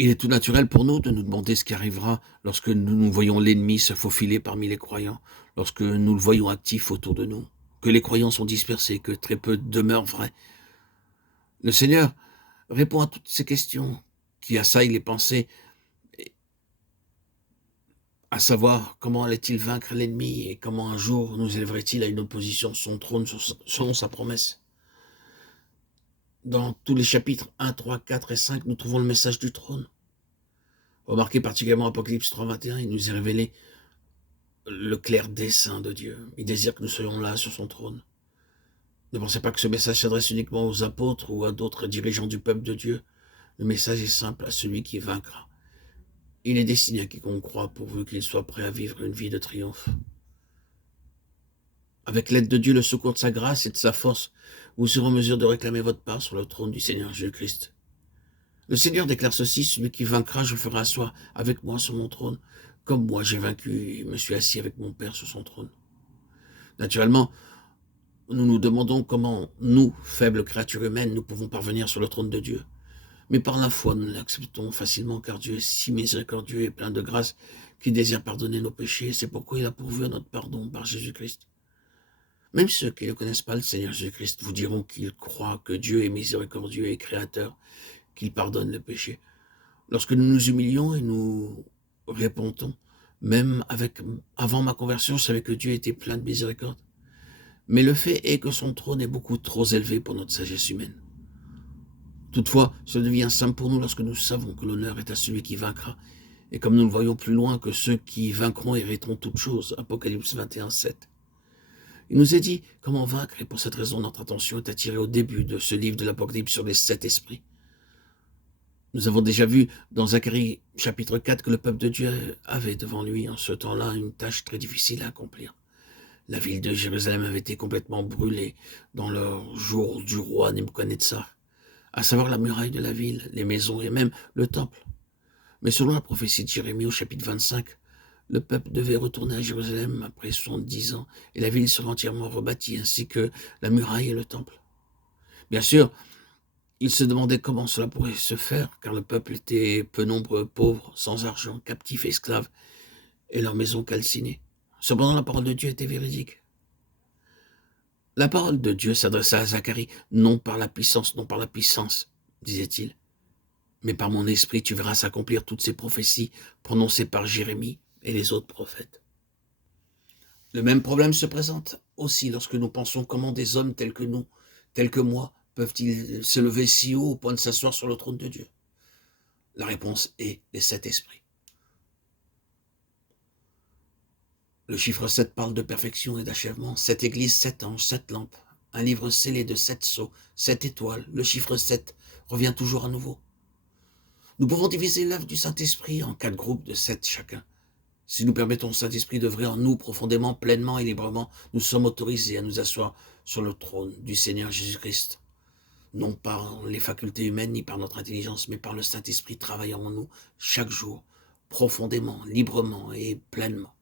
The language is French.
Il est tout naturel pour nous de nous demander ce qui arrivera lorsque nous voyons l'ennemi se faufiler parmi les croyants, lorsque nous le voyons actif autour de nous, que les croyants sont dispersés, que très peu demeurent vrais. Le Seigneur répond à toutes ces questions qui assaillent les pensées, à savoir comment allait-il vaincre l'ennemi et comment un jour nous élèverait-il à une opposition sur son trône selon sa promesse. Dans tous les chapitres 1, 3, 4 et 5, nous trouvons le message du trône. Remarquez particulièrement Apocalypse 3, 21, il nous est révélé le clair dessein de Dieu. Il désire que nous soyons là sur son trône. Ne pensez pas que ce message s'adresse uniquement aux apôtres ou à d'autres dirigeants du peuple de Dieu. Le message est simple à celui qui vaincra. Il est destiné à quiconque croit pourvu qu'il soit prêt à vivre une vie de triomphe. Avec l'aide de Dieu, le secours de sa grâce et de sa force, vous serez en mesure de réclamer votre part sur le trône du Seigneur Jésus-Christ. Le Seigneur déclare ceci, celui qui vaincra, je le ferai asseoir avec moi sur mon trône, comme moi j'ai vaincu et me suis assis avec mon Père sur son trône. Naturellement, nous nous demandons comment nous, faibles créatures humaines, nous pouvons parvenir sur le trône de Dieu. Mais par la foi, nous l'acceptons facilement, car Dieu est si miséricordieux et plein de grâce qu'il désire pardonner nos péchés. C'est pourquoi il a pourvu à notre pardon par Jésus-Christ. Même ceux qui ne connaissent pas le Seigneur Jésus-Christ vous diront qu'ils croient que Dieu est miséricordieux et créateur, qu'il pardonne le péché. Lorsque nous nous humilions et nous répondons, même avant ma conversion, je savais que Dieu était plein de miséricorde. Mais le fait est que son trône est beaucoup trop élevé pour notre sagesse humaine. Toutefois, ce devient simple pour nous lorsque nous savons que l'honneur est à celui qui vaincra. Et comme nous le voyons plus loin, que ceux qui vaincront hériteront toutes choses. Apocalypse 21, 7. Il nous est dit comment vaincre, et pour cette raison, notre attention est attirée au début de ce livre de l'Apocalypse sur les 7 esprits. Nous avons déjà vu dans Zacharie chapitre 4 que le peuple de Dieu avait devant lui en ce temps-là une tâche très difficile à accomplir. La ville de Jérusalem avait été complètement brûlée dans le jour du roi Nebuchadnezzar, à savoir la muraille de la ville, les maisons et même le temple. Mais selon la prophétie de Jérémie au chapitre 25, le peuple devait retourner à Jérusalem après 70 ans et la ville serait entièrement rebâtie ainsi que la muraille et le temple. Bien sûr, il se demandait comment cela pourrait se faire, car le peuple était peu nombreux, pauvres, sans argent, captifs, esclaves, et leurs maisons calcinées. Cependant, la parole de Dieu était véridique. La parole de Dieu s'adressa à Zacharie, non par la puissance, disait-il, mais par mon esprit tu verras s'accomplir toutes ces prophéties prononcées par Jérémie et les autres prophètes. Le même problème se présente aussi lorsque nous pensons comment des hommes tels que nous, tels que moi, peuvent-ils se lever si haut au point de s'asseoir sur le trône de Dieu? La réponse est les 7 esprits. Le chiffre 7 parle de perfection et d'achèvement. 7 églises, 7 anges, 7 lampes. Un livre scellé de 7 sceaux, 7 étoiles. Le chiffre 7 revient toujours à nouveau. Nous pouvons diviser l'œuvre du Saint-Esprit en 4 groupes de 7 chacun. Si nous permettons au Saint-Esprit d'œuvrer en nous profondément, pleinement et librement, nous sommes autorisés à nous asseoir sur le trône du Seigneur Jésus-Christ. Non par les facultés humaines ni par notre intelligence, mais par le Saint-Esprit travaillant en nous chaque jour, profondément, librement et pleinement.